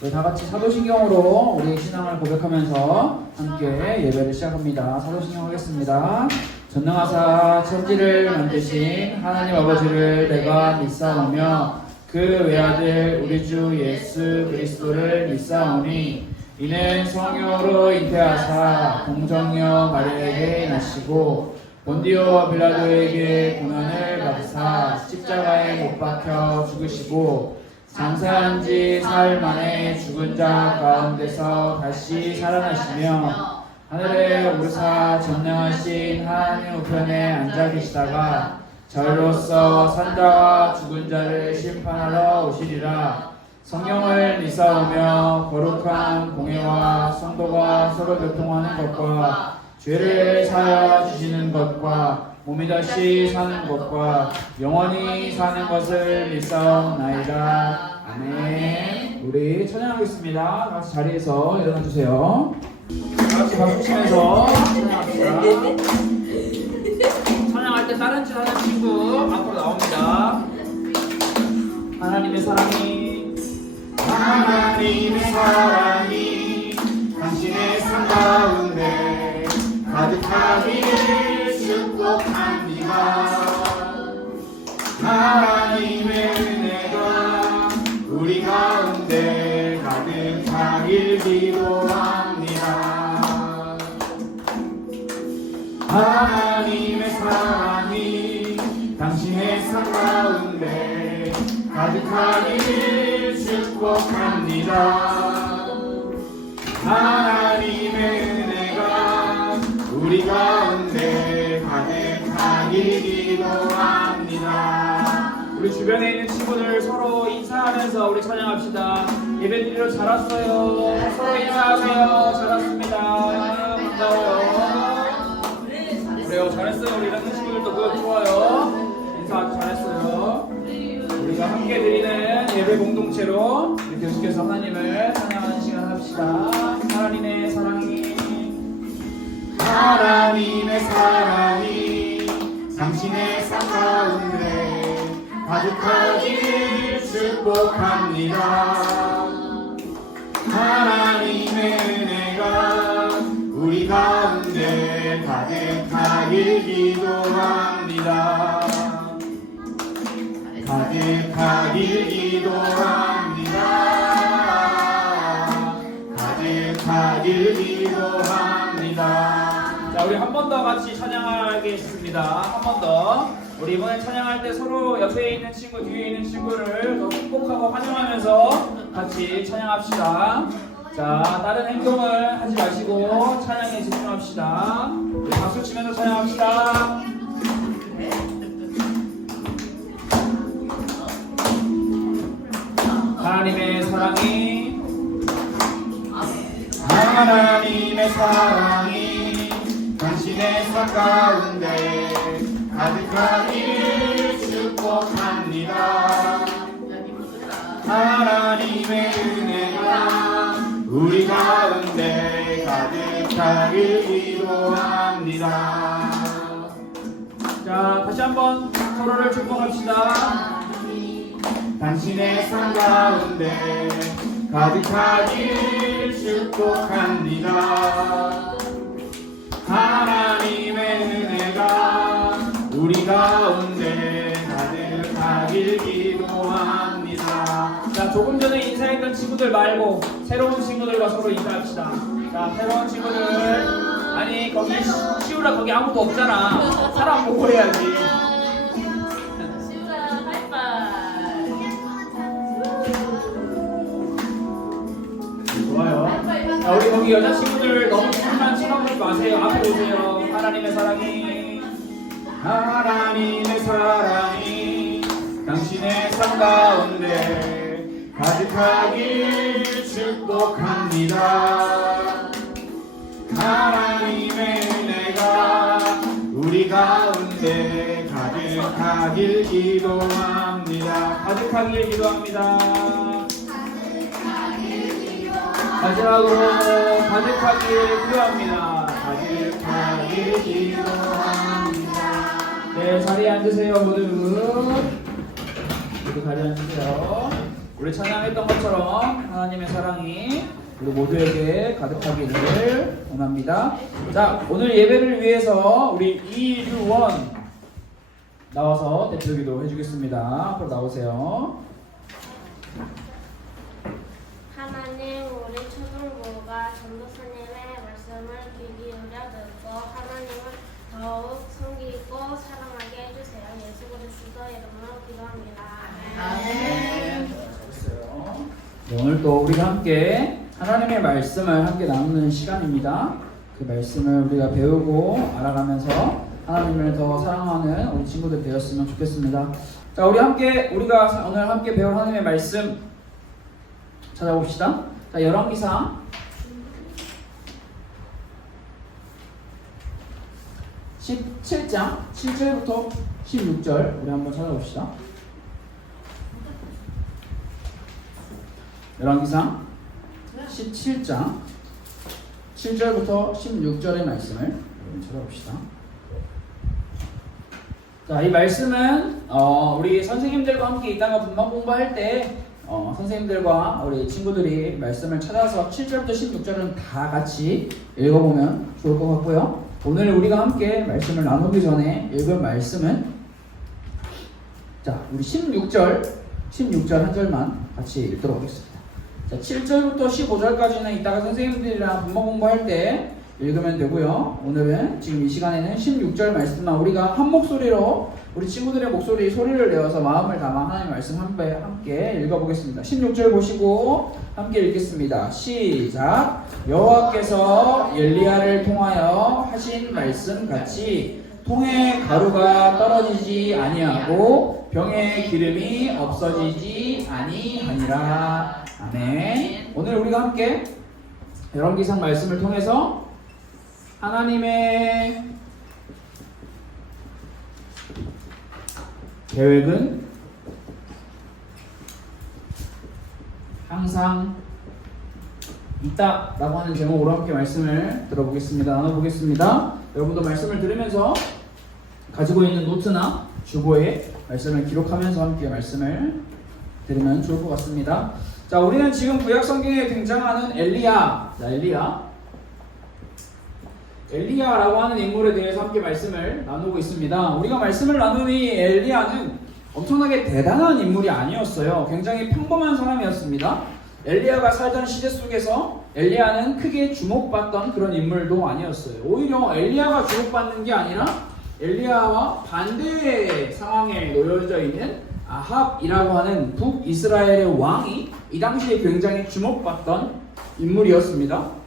네, 다 같이 사도신경으로 우리의 신앙을 고백하면서 함께 예배를 시작합니다. 사도신경 하겠습니다. 전능하사 천지를 만드신 하나님 아버지를 내가 믿사오며 그 외아들 우리 주 예수 그리스도를 믿사오니 이는 성령으로 잉태하사 동정녀 마리아에게 나시고 본디오 빌라도에게 고난을 받으사 십자가에 못 박혀 죽으시고 장사한 지 사흘 만에 죽은 자 가운데서 다시 살아나시며 하늘에 오르사 전능하신 하나님 우편에 앉아 계시다가 저희로서 산자와 죽은 자를 심판하러 오시리라. 성령을 믿사오며 거룩한 공회와 성도가 서로 교통하는 것과 죄를 사하여 주시는 것과 몸이 다시 사는 것과 영원히 사는 것을 믿사옵나이다. 아멘. 우리 찬양하겠습니다. 다 같이 자리에서 일어나주세요. 다 같이 박수 치면서 찬양합시다. 찬양할 때 다른 짓 하는 친구 앞으로 나옵니다. 하나님의 사랑이 당신의 삶 가운데 가득하기를 축복합니다. 하나님의 은혜가 우리 가운데 가득하길 기도합니다. 하나님의 사랑이 당신의 삶 가운데 가득하길 축복합니다. 하나님의 은혜가 우리 가운데 가득하길 기도합니다. 우리 주변에 있는 친구들 서로 인사하면서 우리 찬양합시다. 예배드리러 잘 왔어요. 서로 인사하세요. 잘 왔습니다. 반가워요. 그래요. 잘했어요. 우리 이런 친구들도 그거 좋아요. 인사 아주 잘했어요. 우리가 함께 드리는 예배 공동체로 계속해서 하나님을 찬양하는 시간 합시다. 하나님의 사랑이 당신의 삶 가운데 가득하길 축복합니다. 하나님의 은혜가 우리 가운데 가득하길 기도합니다. 가득하길 기도합니다. 가득하길 기도합니다. 자, 우리 한 번 더 같이 찬양하겠습니다. 한 번 더. 우리 이번에 찬양할 때 서로 옆에 있는 친구, 뒤에 있는 친구를 더 축복하고 환영하면서 같이 찬양합시다. 자, 다른 행동을 하지 마시고 찬양에 집중합시다. 우리 박수 치면서 찬양합시다. 하나님의 사랑이 당신의 삶 가운데 가득하길 축복합니다. 하나님의 은혜가 우리 가운데 가득하길 기도합니다. 자, 다시 한번 서로를 축복합시다. 당신의 삶 가운데 가득하길 축복합니다. 하나님의 은혜가 우리 가운데 가득하길 기도합니다. 자, 조금 전에 인사했던 친구들 말고 새로운 친구들과 서로 인사합시다. 자, 새로운 친구들. 아니, 거기 시우라 거기 아무도 없잖아. 사람 보고 해야지. 좋아요. 자, 우리 거기 여자친구들 너무 친한 쳐다보지 마세요. 앞에 오세요. 하나님의 사랑이 당신의 삶 가운데 가득하길 축복합니다. 하나님의 은혜가 우리 가운데 가득하길 기도합니다. 가득하길 기도합니다. 마지막으로 가득하길 기도합니다. 가득하길 기도합니다. 네, 자리에 앉으세요. 모두 자리에 앉으세요. 우리 찬양했던 것처럼 하나님의 사랑이 우리 모두에게 가득하기를 원합니다. 자, 오늘 예배를 위해서 우리 이유원 나와서 대표기도 해주겠습니다. 앞으로 나오세요. 하나님, 우리 초등부가 전도사님의 말씀을 귀 기울여 듣고 하나님을 더욱 섬기고 사랑하게 해주세요. 예수 그리스도 이름으로 기도합니다. 아멘. 잘했어요. 네, 오늘 또 우리가 함께 하나님의 말씀을 함께 나누는 시간입니다. 그 말씀을 우리가 배우고 알아가면서 하나님을 더 사랑하는 우리 친구들 되었으면 좋겠습니다. 자, 우리가 오늘 함께 배울 하나님의 말씀 찾아봅시다. 자, 열왕기상 17장 7절부터 16절 우리 한번 찾아봅시다. 열왕기상 17장 7절부터 16절의 말씀을 찾아봅시다. 자, 이 말씀은 우리 선생님들과 함께 이따가 분만 공부할 때 선생님들과 우리 친구들이 말씀을 찾아서 7절부터 16절은 다 같이 읽어보면 좋을 것 같고요. 오늘 우리가 함께 말씀을 나누기 전에 읽을 말씀은 자, 우리 16절 한 절만 같이 읽도록 하겠습니다. 자, 7절부터 15절까지는 이따가 선생님들이랑 분만 공부할 때 읽으면 되고요. 오늘은 지금 이 시간에는 16절 말씀만 우리가 한 목소리로 우리 친구들의 소리를 내어서 마음을 담아 하나님의 말씀 함께 읽어보겠습니다. 16절 보시고 함께 읽겠습니다. 시작. 여호와께서 엘리야를 통하여 하신 말씀 같이 통에 가루가 떨어지지 아니하고 병에 기름이 없어지지 아니하니라. 아멘. 오늘 우리가 함께 열왕기상 말씀을 통해서 하나님의 계획은 항상 있다라고 하는 제목으로 함께 말씀을 나눠보겠습니다. 여러분도 말씀을 들으면서 가지고 있는 노트나 주보에 말씀을 기록하면서 함께 말씀을 들으면 좋을 것 같습니다. 자, 우리는 지금 구약 성경에 등장하는 엘리야라고 하는 인물에 대해서 함께 말씀을 나누고 있습니다. 우리가 말씀을 나누는 이 엘리야는 엄청나게 대단한 인물이 아니었어요. 굉장히 평범한 사람이었습니다. 엘리야가 살던 시대 속에서 엘리야는 크게 주목받던 그런 인물도 아니었어요. 오히려 엘리야가 주목받는 게 아니라 엘리야와 반대의 상황에 놓여져 있는 아합이라고 하는 북이스라엘의 왕이 이 당시에 굉장히 주목받던 인물이었습니다.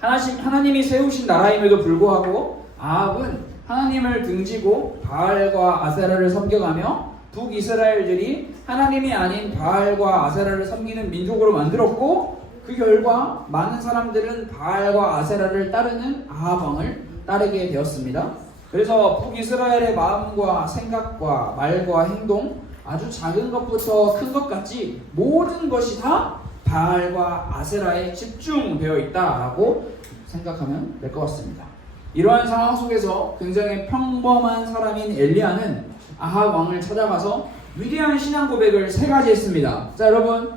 하나님이 세우신 나라임에도 불구하고 아합은 하나님을 등지고 바알과 아세라를 섬겨가며 북이스라엘들이 하나님이 아닌 바알과 아세라를 섬기는 민족으로 만들었고, 그 결과 많은 사람들은 바알과 아세라를 따르는 아합 왕을 따르게 되었습니다. 그래서 북이스라엘의 마음과 생각과 말과 행동, 아주 작은 것부터 큰 것까지 모든 것이 다 바알과 아세라에 집중되어 있다라고 생각하면 될 것 같습니다. 이러한 상황 속에서 굉장히 평범한 사람인 엘리야는 아합 왕을 찾아가서 위대한 신앙 고백을 3가지 했습니다. 자, 여러분,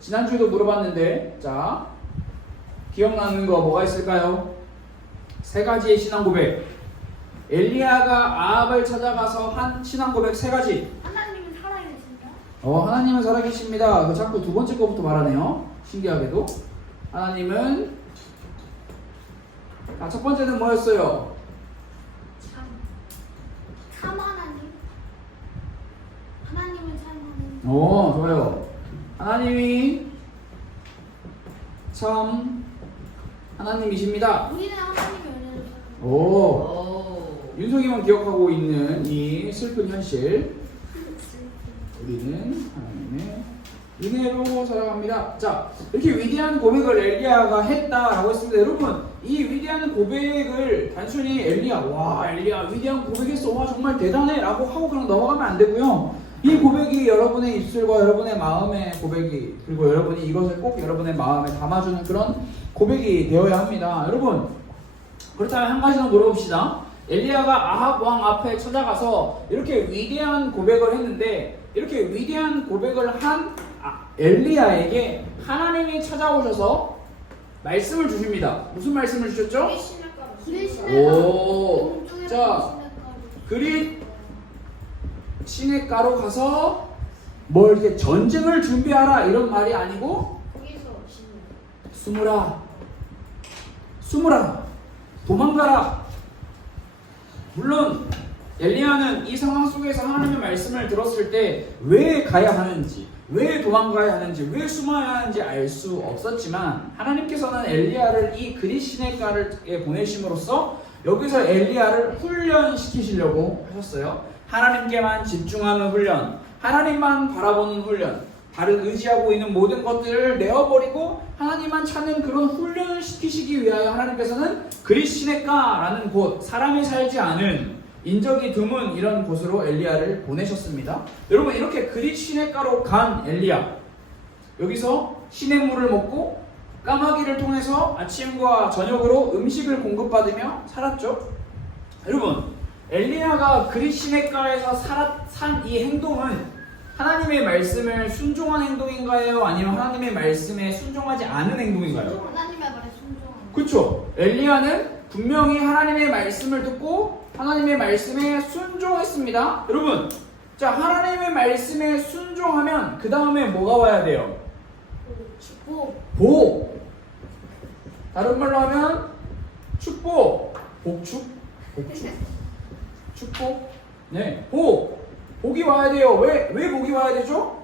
지난주에도 물어봤는데, 자, 기억나는 거 뭐가 있을까요? 3가지의 신앙 고백. 엘리야가 아합을 찾아가서 한 신앙 고백 3가지. 하나님은 살아계신가? 하나님은 살아계십니다. 자꾸 두 번째 거부터 말하네요. 신기하게도. 하나님은, 첫 번째는 뭐였어요? 참 하나님? 하나님은 참 하나님? 좋아요. 하나님이 참 하나님이십니다. 우리는 하나님의 은혜를 윤석이만 기억하고 있는 이 슬픈 현실. 우리는 하나님의 은혜로 살아갑니다. 자, 이렇게 위대한 고백을 엘리야가 했다라고 했습니다. 여러분, 이 위대한 고백을 단순히 엘리야 위대한 고백했어, 와 정말 대단해 라고 하고 그냥 넘어가면 안 되고요. 이 고백이 여러분의 입술과 여러분의 마음의 고백이, 그리고 여러분이 이것을 꼭 여러분의 마음에 담아주는 그런 고백이 되어야 합니다. 여러분, 그렇다면 한 가지 더 물어봅시다. 엘리야가 아합 왕 앞에 찾아가서 이렇게 위대한 고백을 했는데, 이렇게 위대한 고백을 한 엘리야에게 하나님이 찾아오셔서 말씀을 주십니다. 무슨 말씀을 주셨죠? 그리 시내가루. 오, 자, 그리 시냇가로 가서 뭘 이렇게 전쟁을 준비하라 이런 말이 아니고 거기서 시내. 숨으라, 도망가라. 물론 엘리야는 이 상황 속에서 하나님의 말씀을 들었을 때 왜 가야 하는지, 왜 도망가야 하는지, 왜 숨어야 하는지 알 수 없었지만 하나님께서는 엘리야를 이 그리 시냇가에 보내심으로써 여기서 엘리야를 훈련시키시려고 하셨어요. 하나님께만 집중하는 훈련, 하나님만 바라보는 훈련, 다른 의지하고 있는 모든 것들을 내어버리고 하나님만 찾는 그런 훈련을 시키시기 위하여 하나님께서는 그리 시냇가라는 곳, 사람이 살지 않은 인적이 드문 이런 곳으로 엘리야를 보내셨습니다. 여러분, 이렇게 그리 시냇가로 간 엘리야, 여기서 시냇물을 먹고 까마귀를 통해서 아침과 저녁으로 음식을 공급받으며 살았죠. 여러분, 엘리야가 그리 시냇가에서 산 이 행동은 하나님의 말씀을 순종한 행동인가요? 아니면 하나님의 말씀에 순종하지 않은 행동인가요? 하나님의 말에 순종하는. 그렇죠. 엘리야는 분명히 하나님의 말씀을 듣고 하나님의 말씀에 순종했습니다. 여러분, 자, 하나님의 말씀에 순종하면 그 다음에 뭐가 와야 돼요? 축복. 복. 다른 말로 하면 축복. 복축? 축복? 네, 복. 복이 와야 돼요. 왜 복이 와야 되죠?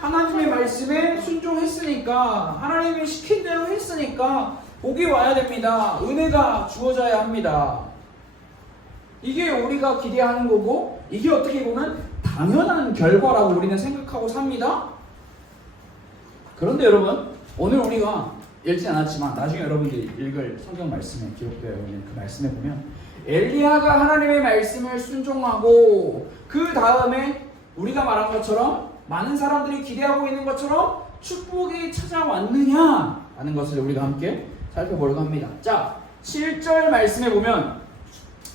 하나님의 말씀에 순종했으니까, 하나님이 시킨 대로 했으니까 복이 와야 됩니다. 은혜가 주어져야 합니다. 이게 우리가 기대하는 거고, 이게 어떻게 보면 당연한 결과라고 우리는 생각하고 삽니다. 그런데 여러분, 오늘 우리가 읽지 않았지만 나중에 여러분들이 읽을 성경 말씀에 기록되어 있는 그 말씀에 보면 엘리야가 하나님의 말씀을 순종하고 그 다음에 우리가 말한 것처럼 많은 사람들이 기대하고 있는 것처럼 축복이 찾아왔느냐 하는 것을 우리가 함께 살펴보려고 합니다. 자, 7절 말씀에 보면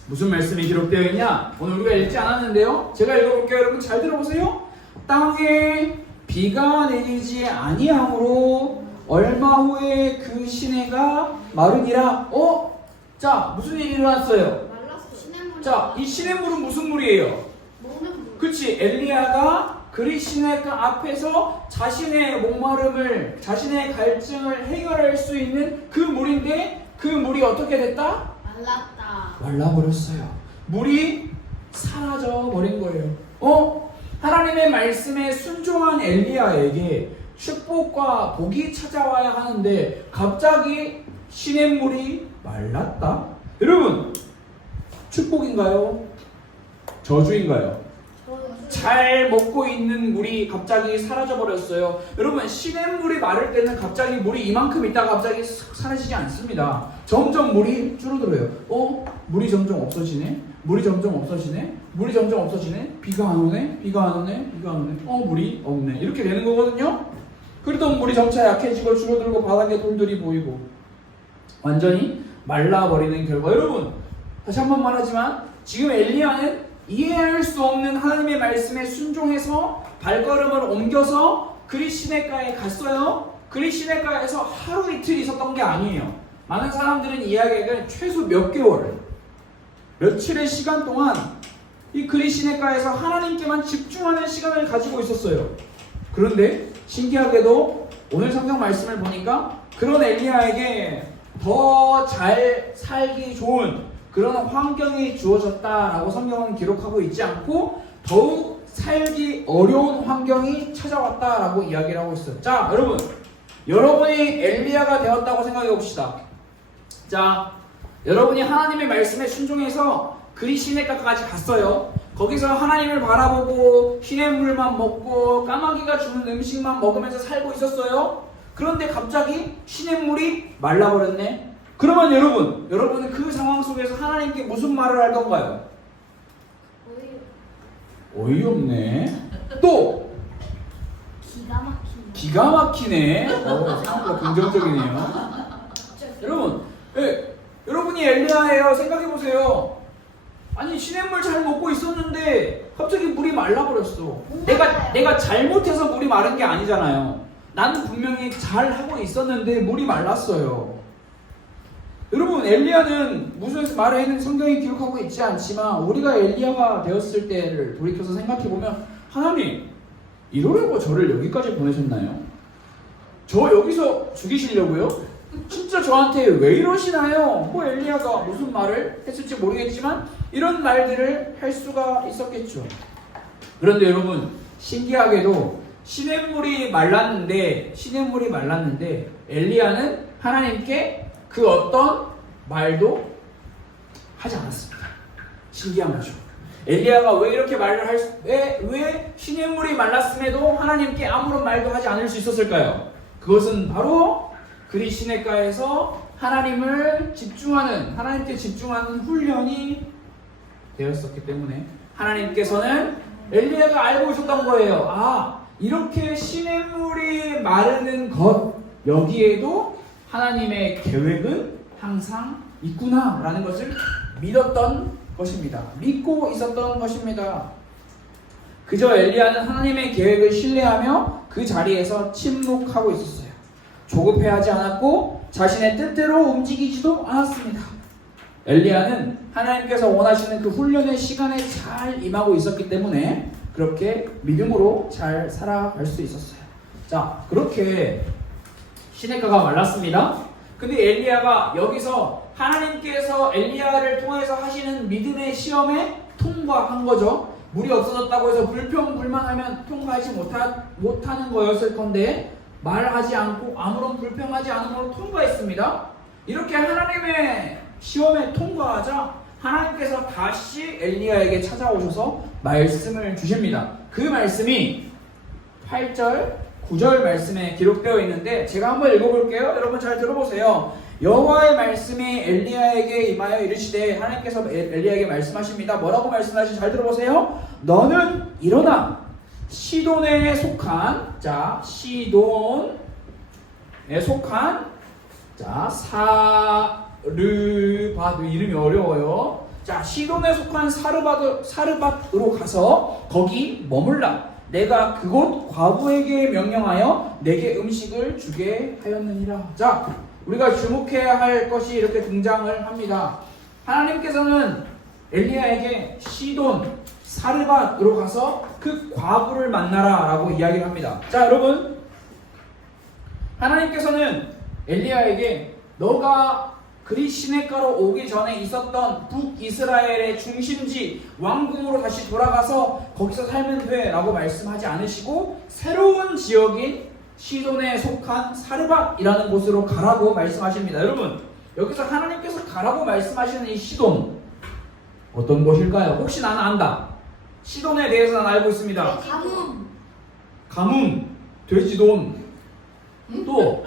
무슨 말씀이 기록되어 있냐? 오늘 우리가 읽지 않았는데요. 제가 읽어볼게요. 여러분 잘 들어보세요. 땅에 비가 내리지 아니함으로 얼마 후에 그 시내가 마르니라. 자, 무슨 일이 일어났어요? 말랐어. 시냇물. 자, 이 시냇물은 무슨 물이에요? 먹는 물. 그치, 엘리야가 그리 시냇가 앞에서 자신의 목마름을, 자신의 갈증을 해결할 수 있는 그 물인데 그 물이 어떻게 됐다? 말랐다. 말라버렸어요. 물이 사라져버린 거예요. 하나님의 말씀에 순종한 엘리야에게 축복과 복이 찾아와야 하는데 갑자기 시냇물이 말랐다? 여러분, 축복인가요? 저주인가요? 잘 먹고 있는 물이 갑자기 사라져버렸어요. 여러분, 시냇물이 마를 때는 갑자기 물이 이만큼 있다가 갑자기 사라지지 않습니다. 점점 물이 줄어들어요. 물이 점점 없어지네? 물이 점점 없어지네? 물이 점점 없어지네? 비가 안 오네? 비가 안 오네? 비가 안 오네? 물이 없네. 이렇게 되는 거거든요? 그러던 물이 점차 약해지고 줄어들고 바닥에 돌들이 보이고 완전히 말라버리는 결과. 여러분, 다시 한 번 말하지만 지금 엘리야는 이해할 수 없는 하나님의 말씀에 순종해서 발걸음을 옮겨서 그리 시냇가에 갔어요. 그리 시냇가에서 하루 이틀 있었던 게 아니에요. 많은 사람들은 이야기가 최소 몇 개월, 며칠의 시간 동안 이 그리 시냇가에서 하나님께만 집중하는 시간을 가지고 있었어요. 그런데 신기하게도 오늘 성경 말씀을 보니까 그런 엘리야에게 더 잘 살기 좋은 그런 환경이 주어졌다라고 성경은 기록하고 있지 않고 더욱 살기 어려운 환경이 찾아왔다라고 이야기를 하고 있어요. 자, 여러분이 엘리야가 되었다고 생각해 봅시다. 자, 여러분이 하나님의 말씀에 순종해서 그리 시냇가까지 갔어요. 거기서 하나님을 바라보고 시냇물만 먹고 까마귀가 주는 음식만 먹으면서 살고 있었어요. 그런데 갑자기 시냇물이 말라버렸네. 그러면 여러분은 그 상황 속에서 하나님께 무슨 말을 할 건가요? 어이없네. 또 기가 막히네. 생각보다 긍정적이네요. 여러분이 엘리야예요. 생각해보세요. 아니, 시냇물 잘 먹고 있었는데 갑자기 물이 말라버렸어. 내가 잘못해서 물이 마른 게 아니잖아요. 나는 분명히 잘 하고 있었는데 물이 말랐어요. 여러분, 엘리야는 무슨 말을 했는지 성경이 기록하고 있지 않지만 우리가 엘리야가 되었을 때를 돌이켜서 생각해보면 하나님, 이러려고 저를 여기까지 보내셨나요? 저 여기서 죽이시려고요? 진짜 저한테 왜 이러시나요? 뭐 엘리야가 무슨 말을 했을지 모르겠지만 이런 말들을 할 수가 있었겠죠. 그런데 여러분, 신기하게도 시냇물이 말랐는데 엘리야는 하나님께 그 어떤 말도 하지 않았습니다. 신기한 거죠. 엘리야가 왜 이렇게 말을 왜 시냇물이 말랐음에도 하나님께 아무런 말도 하지 않을 수 있었을까요? 그것은 바로 그리 시냇가에서 하나님께 집중하는 훈련이 되었었기 때문에 하나님께서는 엘리야가 알고 있었던 거예요. 아, 이렇게 시냇물이 마르는 것, 여기에도 하나님의 계획은 항상 있구나라는 것을 믿었던 것입니다. 믿고 있었던 것입니다. 그저 엘리야는 하나님의 계획을 신뢰하며 그 자리에서 침묵하고 있었어요. 조급해하지 않았고 자신의 뜻대로 움직이지도 않았습니다. 엘리야는 하나님께서 원하시는 그 훈련의 시간에 잘 임하고 있었기 때문에 그렇게 믿음으로 잘 살아갈 수 있었어요. 자, 그렇게 시냇가가 말랐습니다. 근데 엘리야가 여기서 하나님께서 엘리야를 통해서 하시는 믿음의 시험에 통과한 거죠. 물이 없어졌다고 해서 불평불만하면 통과하지 못하는 거였을 건데 말하지 않고 아무런 불평하지 않음으로 통과했습니다. 이렇게 하나님의 시험에 통과하자 하나님께서 다시 엘리야에게 찾아오셔서 말씀을 주십니다. 그 말씀이 8절, 9절 말씀에 기록되어 있는데 제가 한번 읽어볼게요. 여러분 잘 들어보세요. 여호와의 말씀이 엘리야에게 임하여 이르시되 하나님께서 엘리야에게 말씀하십니다. 뭐라고 말씀하시는지 잘 들어보세요. 너는 일어나 시돈에 속한 시돈에 속한 사르밧, 이름이 어려워요. 시돈에 속한 사르밧으로 가서 거기 머물라. 내가 그곳 과부에게 명령하여 내게 음식을 주게 하였느니라. 자, 우리가 주목해야 할 것이 이렇게 등장을 합니다. 하나님께서는 엘리야에게 시돈, 사르밧으로 가서 그 과부를 만나라 라고 이야기를 합니다. 자, 여러분, 하나님께서는 엘리야에게 너가 그리 시냇가로 오기 전에 있었던 북이스라엘의 중심지 왕궁으로 다시 돌아가서 거기서 살면 돼 라고 말씀하지 않으시고 새로운 지역인 시돈에 속한 사르밧이라는 곳으로 가라고 말씀하십니다. 여러분, 여기서 하나님께서 가라고 말씀하시는 이 시돈, 어떤 곳일까요? 혹시 나는 안다. 시돈에 대해서 난 알고 있습니다. 가뭄, 돼지돈, 또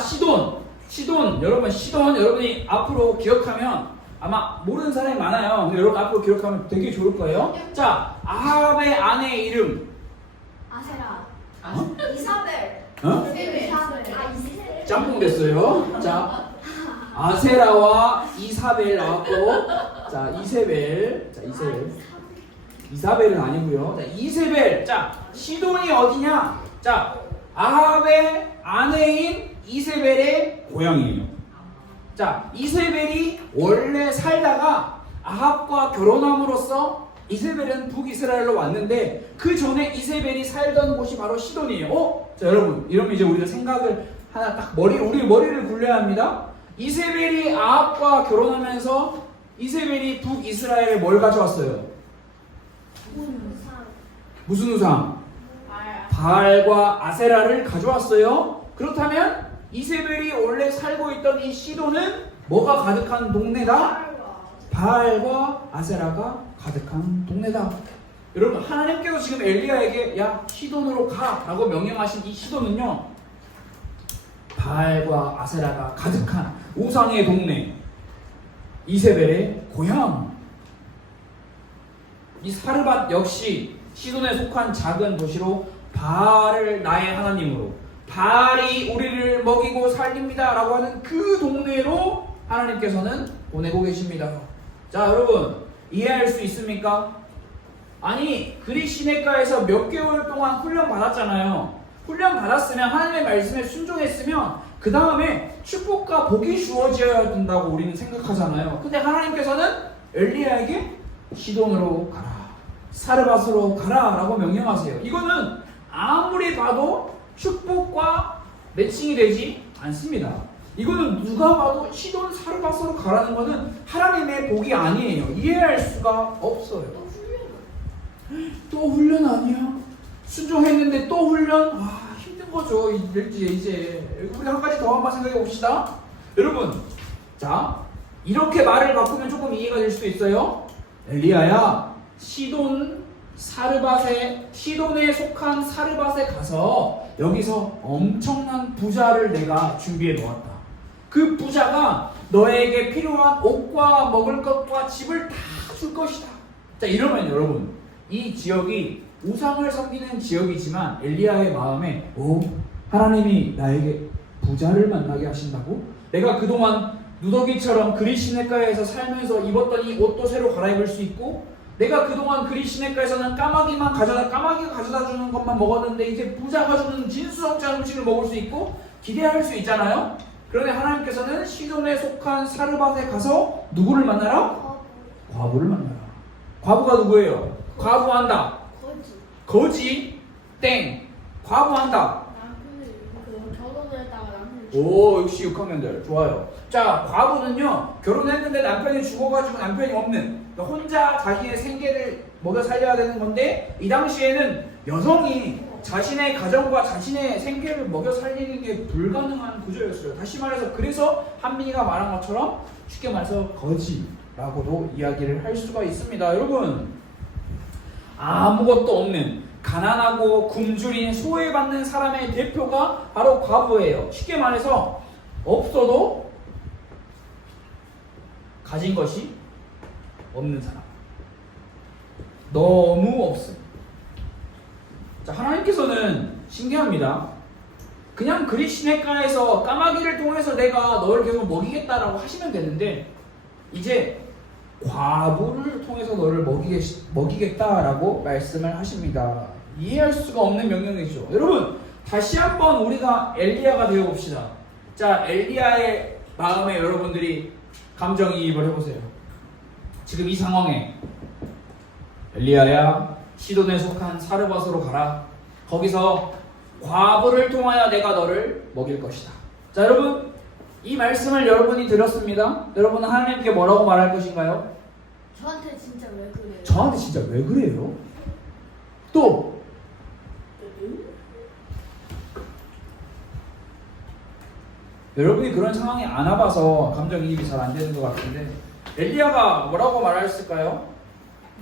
시돈, 여러분이 앞으로 기억하면 아마 모르는 사람이 많아요. 근데 여러분 앞으로 기억하면 되게 좋을 거예요. 자, 아합의 아내 이름 아세라. 이사벨. 이사벨. 짬뽕 됐어요. 자, 아세라와 이사벨 나왔고, 자, 이사벨은 아니고요. 자, 이세벨. 자, 시돈이 어디냐? 자, 아합의 아내인 이세벨의 고향이에요. 자, 이세벨이 원래 살다가 아합과 결혼함으로써 이세벨은 북이스라엘로 왔는데 그 전에 이세벨이 살던 곳이 바로 시돈이에요. 자, 여러분, 이러면 이제 우리가 생각을 하나 딱 우리 머리를 굴려야 합니다. 이세벨이 아합과 결혼하면서 이세벨이 북이스라엘에 뭘 가져왔어요? 무슨 우상? 바알과 아세라를 가져왔어요. 그렇다면 이세벨이 원래 살고 있던 이 시돈은 뭐가 가득한 동네다? 바알과 아세라가 가득한 동네다. 여러분, 하나님께서 지금 엘리야에게 야, 시돈으로 가 라고 명령하신 이 시돈은요, 바알과 아세라가 가득한 우상의 동네, 이세벨의 고향. 이 사르밧 역시 시돈에 속한 작은 도시로 바알을 나의 하나님으로, 바알이 우리를 먹이고 살립니다 라고 하는 그 동네로 하나님께서는 보내고 계십니다. 자, 여러분, 이해할 수 있습니까? 아니 그리 시내가에서 몇 개월 동안 훈련 받았잖아요. 훈련 받았으면 하나님의 말씀에 순종했으면 그 다음에 축복과 복이 주어져야 된다고 우리는 생각하잖아요. 근데 하나님께서는 엘리야에게 시돈으로 가라, 사르밧으로 가라 라고 명령하세요. 이거는 아무리 봐도 축복과 매칭이 되지 않습니다. 이거는 누가 봐도 시돈 사르밧으로 가라는 거는 하나님의 복이 아니에요. 이해할 수가 없어요. 또 훈련 아니야? 순종했는데 또 훈련? 아 힘든 거죠. 이제 우리 한 가지 더 한번 생각해 봅시다. 여러분, 자 이렇게 말을 바꾸면 조금 이해가 될 수도 있어요. 엘리야야, 시돈에 속한 사르밧에 가서 여기서 엄청난 부자를 내가 준비해 놓았다. 그 부자가 너에게 필요한 옷과 먹을 것과 집을 다 줄 것이다. 자 이러면 여러분, 이 지역이 우상을 섬기는 지역이지만 엘리야의 마음에 하나님이 나에게 부자를 만나게 하신다고? 내가 그동안 누더기처럼 그리 시냇가에서 살면서 입었던 이 옷도 새로 갈아입을 수 있고, 내가 그동안 그리 시냇가에서는 까마귀가 가져다 주는 것만 먹었는데 이제 부자가 주는 진수성찬 음식을 먹을 수 있고 기대할 수 있잖아요. 그런데 하나님께서는 시돈에 속한 사르밧에 가서 누구를 만나라? 과부를 만나라. 과부가 누구예요? 과부한다. 거지 땡. 과부한다. 남편이 결혼을 했다가 남편이 오 역시 6학년들 좋아요. 자 과부는요, 결혼했는데 남편이 죽어가지고 남편이 없는, 그러니까 혼자 자신의 생계를 먹여 살려야 되는 건데, 이 당시에는 여성이 자신의 가정과 자신의 생계를 먹여 살리는 게 불가능한 구조였어요. 다시 말해서 그래서 한민이가 말한 것처럼 쉽게 말해서 거지라고도 이야기를 할 수가 있습니다. 여러분, 아무것도 없는 가난하고 굶주린 소외받는 사람의 대표가 바로 과부예요. 쉽게 말해서 없어도 가진 것이 없는 사람. 너무 없음. 자, 하나님께서는 신기합니다. 그냥 그리 시냇가에서 까마귀를 통해서 내가 너를 계속 먹이겠다라고 하시면 되는데, 이제 과부를 통해서 너를 먹이겠다라고 말씀을 하십니다. 이해할 수가 없는 명령이죠. 여러분, 다시 한번 우리가 엘리야가 되어봅시다. 자, 엘리야의 마음에 여러분들이 감정이입을 해보세요. 지금 이 상황에 엘리야야, 시돈에 속한 사르밧으로 가라. 거기서 과부를 통하여 내가 너를 먹일 것이다. 자, 여러분, 이 말씀을 여러분이 들었습니다. 여러분은 하나님께 뭐라고 말할 것인가요? 저한테 진짜 왜 그래요? 저한테 진짜 왜 그래요? 또 여러분이 그런 상황이 안 와봐서 감정이입이 잘 안 되는 것 같은데, 엘리야가 뭐라고 말했을까요?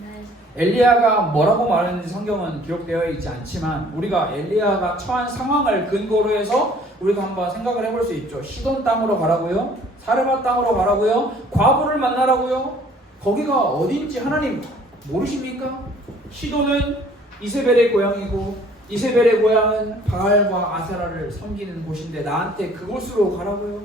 네. 엘리야가 뭐라고 말했는지 성경은 기록되어 있지 않지만, 우리가 엘리야가 처한 상황을 근거로 해서 우리가 한번 생각을 해볼 수 있죠. 시돈 땅으로 가라고요? 사르밧 땅으로 가라고요? 과부를 만나라고요? 거기가 어딘지 하나님 모르십니까? 시돈은 이세벨의 고향이고, 이세벨의 고향은 바알과 아세라를 섬기는 곳인데 나한테 그곳으로 가라고요?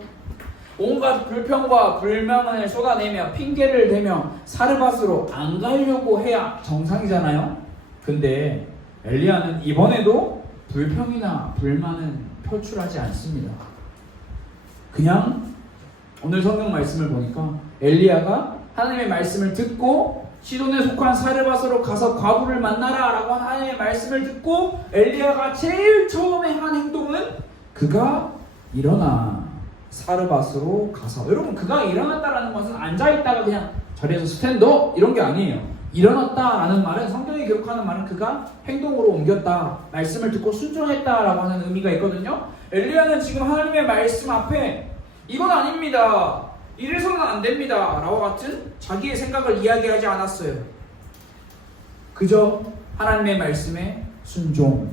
온갖 불평과 불만을 쏟아내며 핑계를 대며 사르밧으로 안 가려고 해야 정상이잖아요. 근데 엘리야는 이번에도 불평이나 불만은 표출하지 않습니다. 그냥 오늘 성경 말씀을 보니까 엘리야가 하나님의 말씀을 듣고 시돈에 속한 사르밧으로 가서 과부를 만나라 라고 한 하나님의 말씀을 듣고, 엘리야가 제일 처음에 한 행동은 그가 일어나 사르밧으로 가서, 여러분 그가 일어났다라는 것은 앉아있다가 그냥 자리에서 스탠드업 이런 게 아니에요. 일어났다라는 말은, 성경이 기록하는 말은 그가 행동으로 옮겼다, 말씀을 듣고 순종했다라고 하는 의미가 있거든요. 엘리야는 지금 하나님의 말씀 앞에 이건 아닙니다, 이래서는 안 됩니다 라고 같은 자기의 생각을 이야기하지 않았어요. 그저 하나님의 말씀에 순종에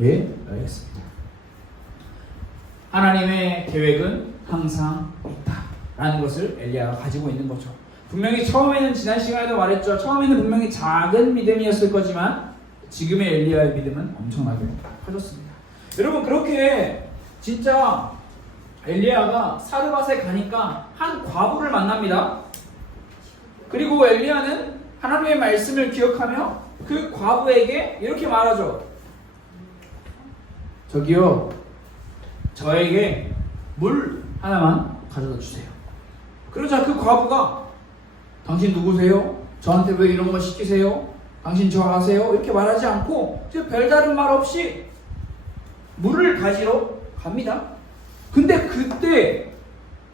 하였습니다. 하나님의 계획은 항상 있다라는 것을 엘리야가 가지고 있는 거죠. 분명히 처음에는, 지난 시간에도 말했죠, 처음에는 분명히 작은 믿음이었을 거지만 지금의 엘리야의 믿음은 엄청나게 커졌습니다. 여러분, 그렇게 진짜 엘리야가 사르밧에 가니까 한 과부를 만납니다. 그리고 엘리야는 하나님의 말씀을 기억하며 그 과부에게 이렇게 말하죠. 저기요, 저에게 물 하나만 가져다 주세요. 그러자 그 과부가 당신 누구세요? 저한테 왜 이런 거 시키세요? 당신 저 아세요? 이렇게 말하지 않고 별다른 말 없이 물을 가지러 갑니다. 근데 그때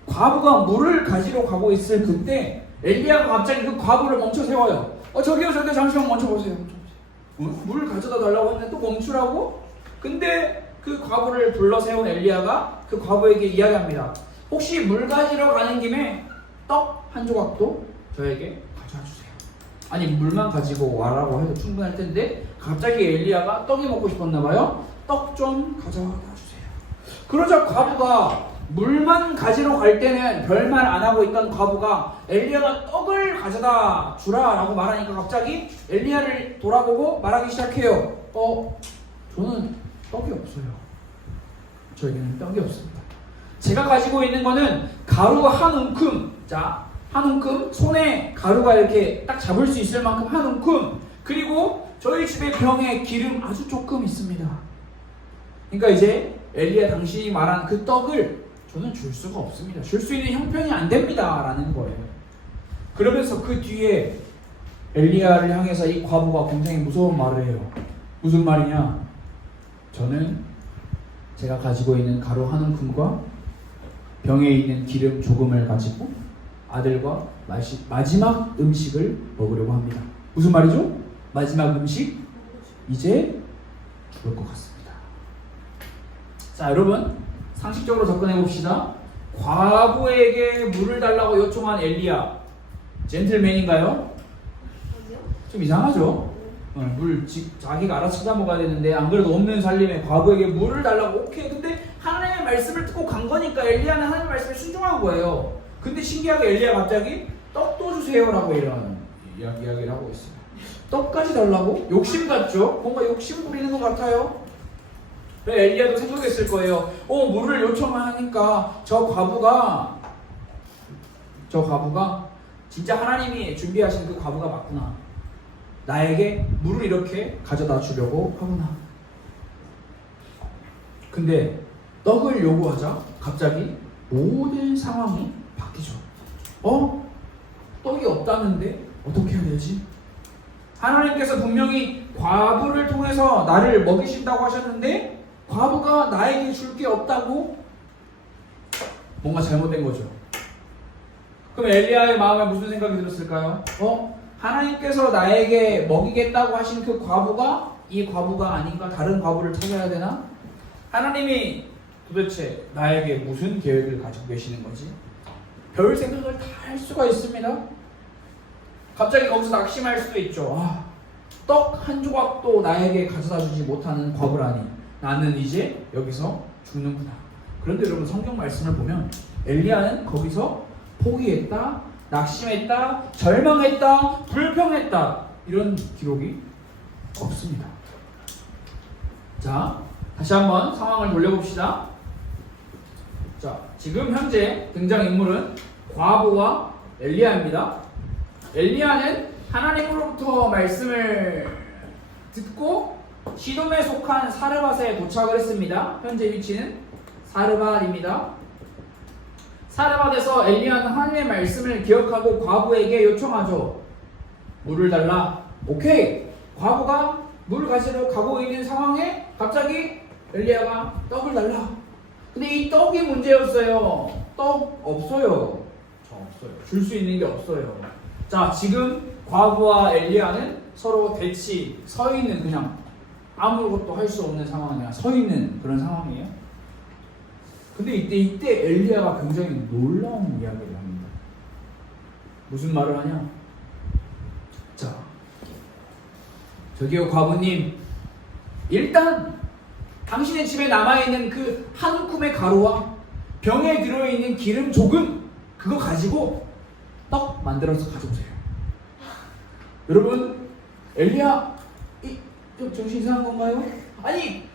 과부가 물을 가지러 가고 있을 그때 엘리야가 갑자기 그 과부를 멈춰 세워요. 저기요 잠시만 멈춰보세요. 물을 가져다 달라고 했는데 또 멈추라고? 근데 그 과부를 불러 세운 엘리야가 그 과부에게 이야기합니다. 혹시 물 가지러 가는 김에 떡 한 조각도 저에게 가져와 주세요. 아니 물만 가지고 와라고 해도 충분할 텐데 갑자기 엘리야가 떡이 먹고 싶었나 봐요. 떡 좀 가져다 주세요. 그러자 과부가 물만 가지러 갈 때는 별말 안 하고 있던 과부가 엘리야가 떡을 가져다 주라라고 말하니까 갑자기 엘리야를 돌아보고 말하기 시작해요. 저는 떡이 없어요. 저에게는 떡이 없습니다. 제가 가지고 있는 거는 가루 한 움큼, 자, 한 움큼, 손에 가루가 이렇게 딱 잡을 수 있을 만큼 한 움큼, 그리고 저희 집에 병에 기름 아주 조금 있습니다. 그러니까 이제 엘리야 당신이 말한 그 떡을 저는 줄 수가 없습니다. 줄 수 있는 형편이 안 됩니다. 라는 거예요. 그러면서 그 뒤에 엘리야를 향해서 이 과부가 굉장히 무서운 말을 해요. 무슨 말이냐? 저는 제가 가지고 있는 가루 한 움큼과 병에 있는 기름 조금을 가지고 아들과 마지막 음식을 먹으려고 합니다. 무슨 말이죠? 마지막 음식? 이제 죽을 것 같습니다. 자, 여러분 상식적으로 접근해 봅시다. 과부에게 물을 달라고 요청한 엘리야, 젠틀맨인가요? 좀 이상하죠? 물 자기가 알아서 찾아 먹어야 되는데 안 그래도 없는 살림에 과부에게 물을 달라고 오케이. 근데 하나님의 말씀을 듣고 간 거니까 엘리야는 하나님의 말씀에 순종한 거예요. 근데 신기하게 엘리야 갑자기 떡도 주세요라고 이런 이야기를 하고 있어요. 떡까지 달라고? 욕심 같죠? 뭔가 욕심 부리는 것 같아요. 엘리야도 생각했을 거예요. 물을 요청하니까 저 과부가 진짜 하나님이 준비하신 그 과부가 맞구나. 나에게 물을 이렇게 가져다 주려고 하구나. 근데 떡을 요구하자 갑자기 모든 상황이 바뀌죠. 떡이 없다는데 어떻게 해야 되지? 하나님께서 분명히 과부를 통해서 나를 먹이신다고 하셨는데 과부가 나에게 줄 게 없다고? 뭔가 잘못된 거죠. 그럼 엘리야의 마음에 무슨 생각이 들었을까요? 하나님께서 나에게 먹이겠다고 하신 그 과부가 이 과부가 아닌가? 다른 과부를 찾아야 되나? 하나님이 도대체 나에게 무슨 계획을 가지고 계시는 거지? 별 생각을 다 할 수가 있습니다. 갑자기 거기서 낙심할 수도 있죠. 떡 한 조각도 나에게 가져다 주지 못하는 과부라니 나는 이제 여기서 죽는구나. 그런데 여러분 성경 말씀을 보면 엘리야는 거기서 포기했다, 낙심했다, 절망했다, 불평했다 이런 기록이 없습니다. 자, 다시 한번 상황을 돌려봅시다. 자, 지금 현재 등장인물은 과부와 엘리야입니다. 엘리야는 하나님으로부터 말씀을 듣고 시돈에 속한 사르밧에 도착을 했습니다. 현재 위치는 사르밧입니다. 사르밧에서 엘리야는 하나님의 말씀을 기억하고 과부에게 요청하죠. 물을 달라. 오케이. 과부가 물 가지러 가고 있는 상황에 갑자기 엘리야가 떡을 달라. 근데 이 떡이 문제였어요. 떡 없어요. 저 없어요. 줄 수 있는 게 없어요. 자, 지금 과부와 엘리야는 서로 대치 서 있는, 그냥 아무것도 할 수 없는 상황이야. 서 있는 그런 상황이에요. 근데 이때 엘리야가 굉장히 놀라운 이야기를 합니다. 무슨 말을 하냐? 자, 저기요 과부님, 일단 당신의 집에 남아있는 그 한 움큼의 가루와 병에 들어있는 기름 조금, 그거 가지고 떡 만들어서 가져오세요. 여러분, 엘리야 좀 정신 이상한 건가요? 아니,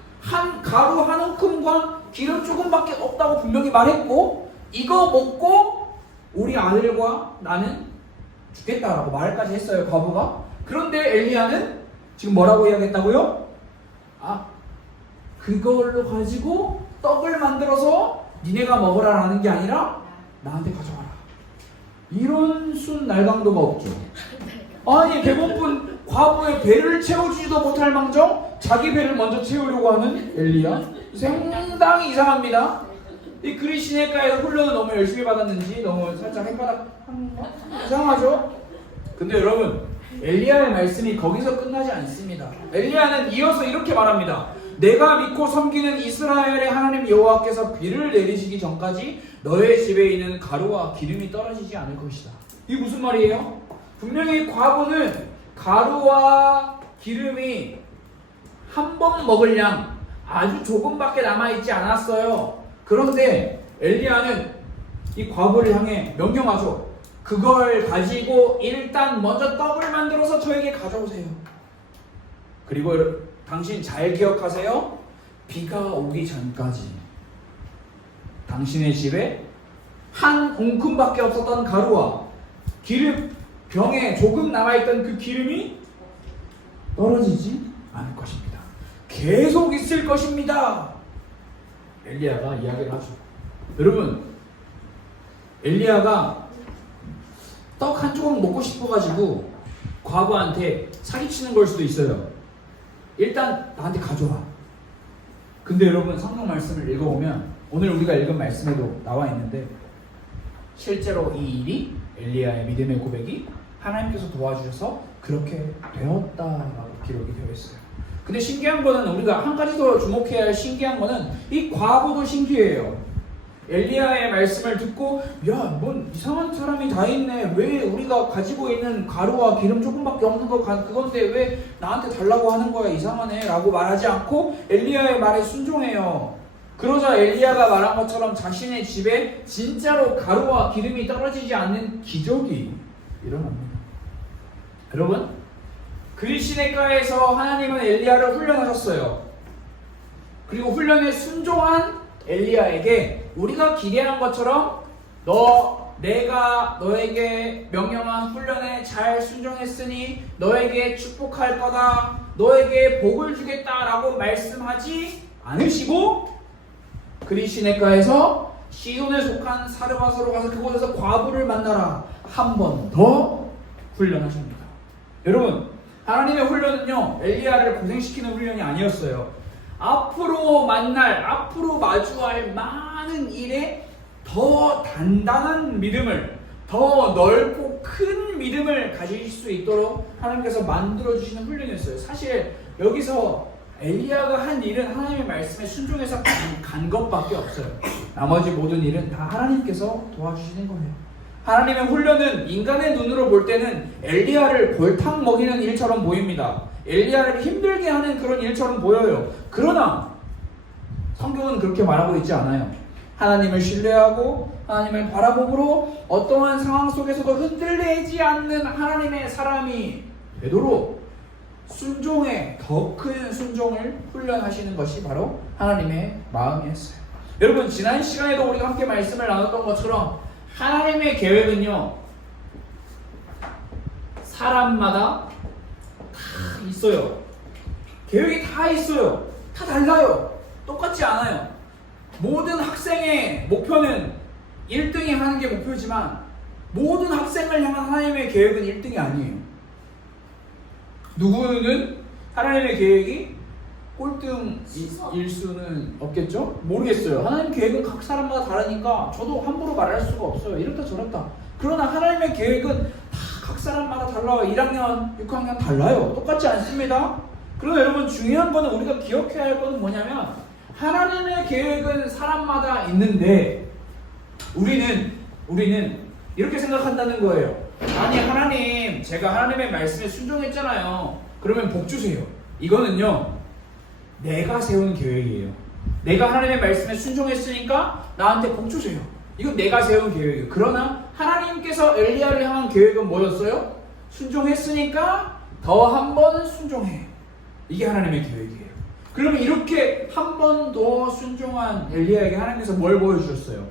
가루 한 움큼과 기름 조금밖에 없다고 분명히 말했고 이거 먹고 우리 아들과 나는 죽겠다라고 말까지 했어요, 과부가. 그런데 엘리야는 지금 뭐라고 이야기했다고요? 아, 그걸로 가지고 떡을 만들어서 니네가 먹으라라는 게 아니라 나한테 가져와라. 이런 순 날강도가 없죠. 아니, 배고픈 과부의 배를 채워주지도 못할 망정 자기 배를 먼저 채우려고 하는 엘리야. 상당히 이상합니다. 이 그리 시내가에서 훈련을 너무 열심히 받았는지 너무 살짝 헷갈한 거 이상하죠? 근데 여러분, 엘리야의 말씀이 거기서 끝나지 않습니다. 엘리야는 이어서 이렇게 말합니다. 내가 믿고 섬기는 이스라엘의 하나님 여호와께서 비를 내리시기 전까지 너의 집에 있는 가루와 기름이 떨어지지 않을 것이다. 이게 무슨 말이에요? 분명히 과부는 가루와 기름이 한 번 먹을 양 아주 조금밖에 남아있지 않았어요. 그런데 엘리야는 이 과부를 향해 명령하죠. 그걸 가지고 일단 먼저 떡을 만들어서 저에게 가져오세요. 그리고 당신 잘 기억하세요. 비가 오기 전까지 당신의 집에 한 웅큼밖에 없었던 가루와 기름 병에 조금 남아있던 그 기름이 떨어지지 않을 것입니다. 계속 있을 것입니다. 엘리야가 이야기를 하죠. 여러분, 엘리야가 떡 한 조각 먹고 싶어가지고 과부한테 사기치는 걸 수도 있어요. 일단 나한테 가져와. 근데 여러분, 성경 말씀을 읽어보면 오늘 우리가 읽은 말씀에도 나와 있는데 실제로 이 일이 엘리야의 믿음의 고백이 하나님께서 도와주셔서 그렇게 되었다라고 기록이 되어 있어요. 근데 신기한 거는, 우리가 한 가지 더 주목해야 할 신기한 거는 이 과부도 신기해요. 엘리야의 말씀을 듣고 야, 뭔 이상한 사람이 다 있네. 왜 우리가 가지고 있는 가루와 기름 조금밖에 없는 거 그건데 왜 나한테 달라고 하는 거야, 이상하네 라고 말하지 않고 엘리야의 말에 순종해요. 그러자 엘리야가 말한 것처럼 자신의 집에 진짜로 가루와 기름이 떨어지지 않는 기적이 일어납니다. 여러분, 그리시네가에서 하나님은 엘리야를 훈련하셨어요. 그리고 훈련에 순종한 엘리야에게 우리가 기대한 것처럼 내가 너에게 명령한 훈련에 잘 순종했으니 너에게 축복할 거다, 너에게 복을 주겠다라고 말씀하지 않으시고 그리시네가에서 시돈에 속한 사르밧으로 가서 그곳에서 과부를 만나라 한 번 더 훈련하십니다. 여러분, 하나님의 훈련은요, 엘리야를 고생시키는 훈련이 아니었어요. 앞으로 마주할 많은 일에 더 단단한 믿음을, 더 넓고 큰 믿음을 가질 수 있도록 하나님께서 만들어주시는 훈련이었어요. 사실 여기서 엘리야가 한 일은 하나님의 말씀에 순종해서 간 것밖에 없어요. 나머지 모든 일은 다 하나님께서 도와주시는 거예요. 하나님의 훈련은 인간의 눈으로 볼 때는 엘리야를 골탕 먹이는 일처럼 보입니다. 엘리야를 힘들게 하는 그런 일처럼 보여요. 그러나 성경은 그렇게 말하고 있지 않아요. 하나님을 신뢰하고 하나님을 바라봄으로 어떠한 상황 속에서도 흔들리지 않는 하나님의 사람이 되도록 순종에 더 큰 순종을 훈련하시는 것이 바로 하나님의 마음이었어요. 여러분, 지난 시간에도 우리가 함께 말씀을 나눴던 것처럼 하나님의 계획은요, 사람마다 다 있어요. 계획이 다 있어요. 다 달라요. 똑같지 않아요. 모든 학생의 목표는 1등이 하는 게 목표지만 모든 학생을 향한 하나님의 계획은 1등이 아니에요. 누구는 하나님의 계획이 꼴등일 수는 없겠죠? 모르겠어요. 하나님 계획은 각 사람마다 다르니까 저도 함부로 말할 수가 없어요. 이렇다 저렇다. 그러나 하나님의 계획은 다 각 사람마다 달라요. 1학년, 6학년 달라요. 똑같지 않습니다. 그러나 여러분, 중요한 거는, 우리가 기억해야 할 거는 뭐냐면 하나님의 계획은 사람마다 있는데 우리는 이렇게 생각한다는 거예요. 아니, 하나님, 제가 하나님의 말씀에 순종했잖아요. 그러면 복 주세요. 이거는요, 내가 세운 계획이에요. 내가 하나님의 말씀에 순종했으니까 나한테 복 주세요. 이건 내가 세운 계획이에요. 그러나 하나님께서 엘리야를 향한 계획은 뭐였어요? 순종했으니까 더 한 번 순종해. 이게 하나님의 계획이에요. 그러면 이렇게 한 번 더 순종한 엘리야에게 하나님께서 뭘 보여주셨어요?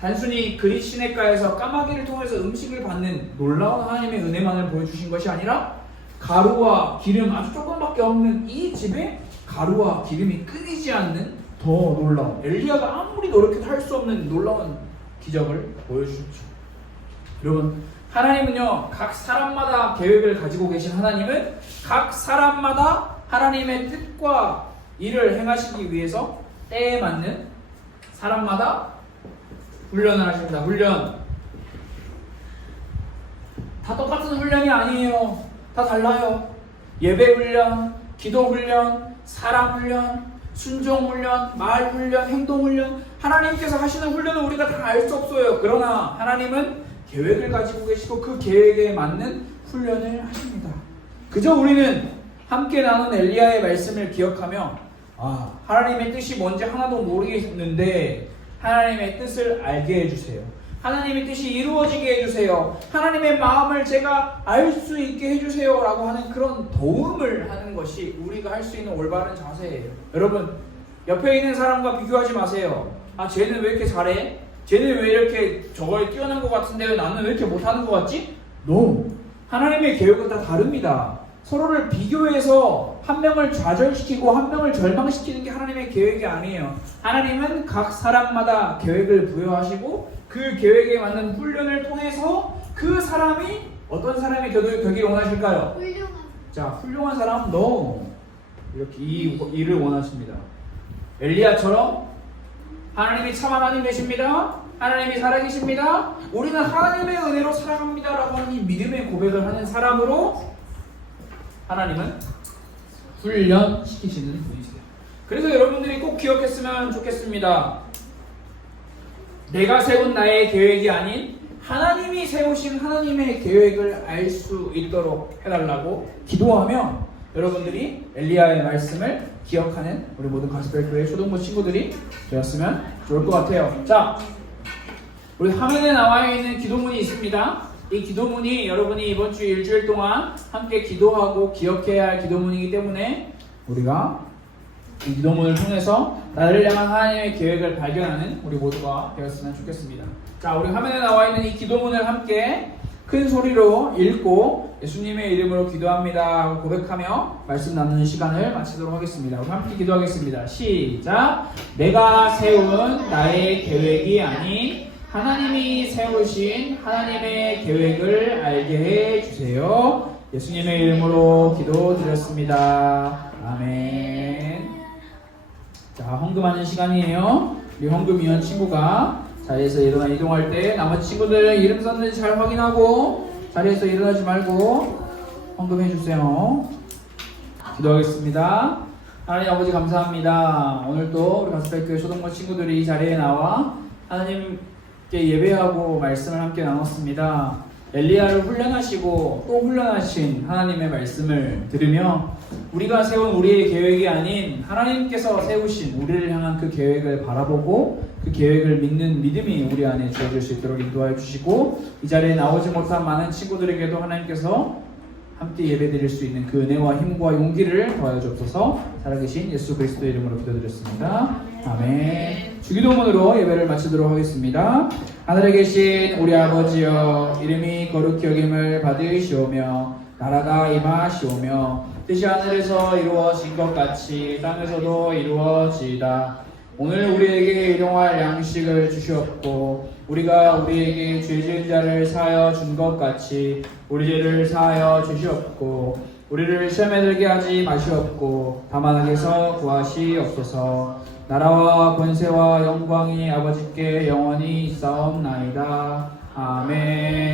단순히 그릿 시내가에서 까마귀를 통해서 음식을 받는 놀라운 하나님의 은혜만을 보여주신 것이 아니라 가루와 기름 아주 조금밖에 없는 이 집에 가루와 기름이 끊이지 않는 더 놀라운, 엘리야가 아무리 노력해도 할 수 없는 놀라운 기적을 보여주셨죠. 여러분, 하나님은요, 각 사람마다 계획을 가지고 계신 하나님은 각 사람마다 하나님의 뜻과 일을 행하시기 위해서 때에 맞는 사람마다 훈련을 하십니다. 훈련. 다 똑같은 훈련이 아니에요. 다 달라요. 예배 훈련, 기도 훈련, 사람 훈련, 순종 훈련, 말 훈련, 행동 훈련. 하나님께서 하시는 훈련은 우리가 다 알 수 없어요. 그러나 하나님은 계획을 가지고 계시고 그 계획에 맞는 훈련을 하십니다. 그저 우리는 함께 나눈 엘리야의 말씀을 기억하며 하나님의 뜻이 뭔지 하나도 모르겠는데 하나님의 뜻을 알게 해주세요. 하나님의 뜻이 이루어지게 해주세요. 하나님의 마음을 제가 알 수 있게 해주세요 라고 하는 그런 도움을 하는 것이 우리가 할 수 있는 올바른 자세예요. 여러분, 옆에 있는 사람과 비교하지 마세요. 쟤는 왜 이렇게 잘해? 쟤는 왜 이렇게 저거에 뛰어난 것 같은데 나는 왜 이렇게 못하는 것 같지? No. 하나님의 계획은 다 다릅니다. 서로를 비교해서 한 명을 좌절시키고 한 명을 절망시키는 게 하나님의 계획이 아니에요. 하나님은 각 사람마다 계획을 부여하시고 그 계획에 맞는 훈련을 통해서 그 사람이 어떤 사람이 되길 원하실까요? 훌륭한. 자, 훌륭한 사람 너 이렇게 이 일을 원하십니다. 엘리야처럼 하나님이 참 하나님 되십니다. 하나님이 살아계십니다. 우리는 하나님의 은혜로 살아갑니다 라고 하는 이 믿음의 고백을 하는 사람으로 하나님은 훈련시키시는 분이세요. 그래서 여러분들이 꼭 기억했으면 좋겠습니다. 내가 세운 나의 계획이 아닌 하나님이 세우신 하나님의 계획을 알 수 있도록 해달라고 기도하며 여러분들이 엘리야의 말씀을 기억하는 우리 모든 가스펠교회 초등부 친구들이 되었으면 좋을 것 같아요. 자, 우리 화면에 나와 있는 기도문이 있습니다. 이 기도문이 여러분이 이번 주 일주일 동안 함께 기도하고 기억해야 할 기도문이기 때문에 우리가 이 기도문을 통해서 나를 향한 하나님의 계획을 발견하는 우리 모두가 되었으면 좋겠습니다. 자, 우리 화면에 나와 있는 이 기도문을 함께 큰 소리로 읽고 예수님의 이름으로 기도합니다 하고 고백하며 말씀 나누는 시간을 마치도록 하겠습니다. 우리 함께 기도하겠습니다. 시작! 내가 세운 나의 계획이 아닌 하나님이 세우신 하나님의 계획을 알게 해주세요. 예수님의 이름으로 기도드렸습니다. 아멘. 자, 헌금하는 시간이에요. 우리 헌금위원 친구가 자리에서 이동할 때 나머지 친구들 이름 썼는지 잘 확인하고 자리에서 일어나지 말고 헌금해 주세요. 기도하겠습니다. 하나님 아버지 감사합니다. 오늘도 우리 가스펠교회 초등부 친구들이 이 자리에 나와 하나님께 예배하고 말씀을 함께 나눴습니다. 엘리야를 훈련하시고 또 훈련하신 하나님의 말씀을 들으며 우리가 세운 우리의 계획이 아닌 하나님께서 세우신 우리를 향한 그 계획을 바라보고 그 계획을 믿는 믿음이 우리 안에 주어질 수 있도록 인도하여 주시고 이 자리에 나오지 못한 많은 친구들에게도 하나님께서 함께 예배드릴 수 있는 그 은혜와 힘과 용기를 더하여 주옵소서. 살아계신 예수 그리스도 이름으로 기도드렸습니다. 아멘. 주기도문으로 예배를 마치도록 하겠습니다. 하늘에 계신 우리 아버지여, 이름이 거룩히 여김을 받으시오며 나라가 임하시오며 뜻이 하늘에서 이루어진 것 같이 땅에서도 이루어지이다. 오늘 우리에게 일용할 양식을 주시옵고 우리가 우리에게 죄 지은 자를 사하여 준 것 같이 우리 죄를 사하여 주시옵고 우리를 시험에 들게 하지 마시옵고 다만 악에서 구하시옵소서. 나라와 권세와 영광이 아버지께 영원히 있사옵나이다. 아멘.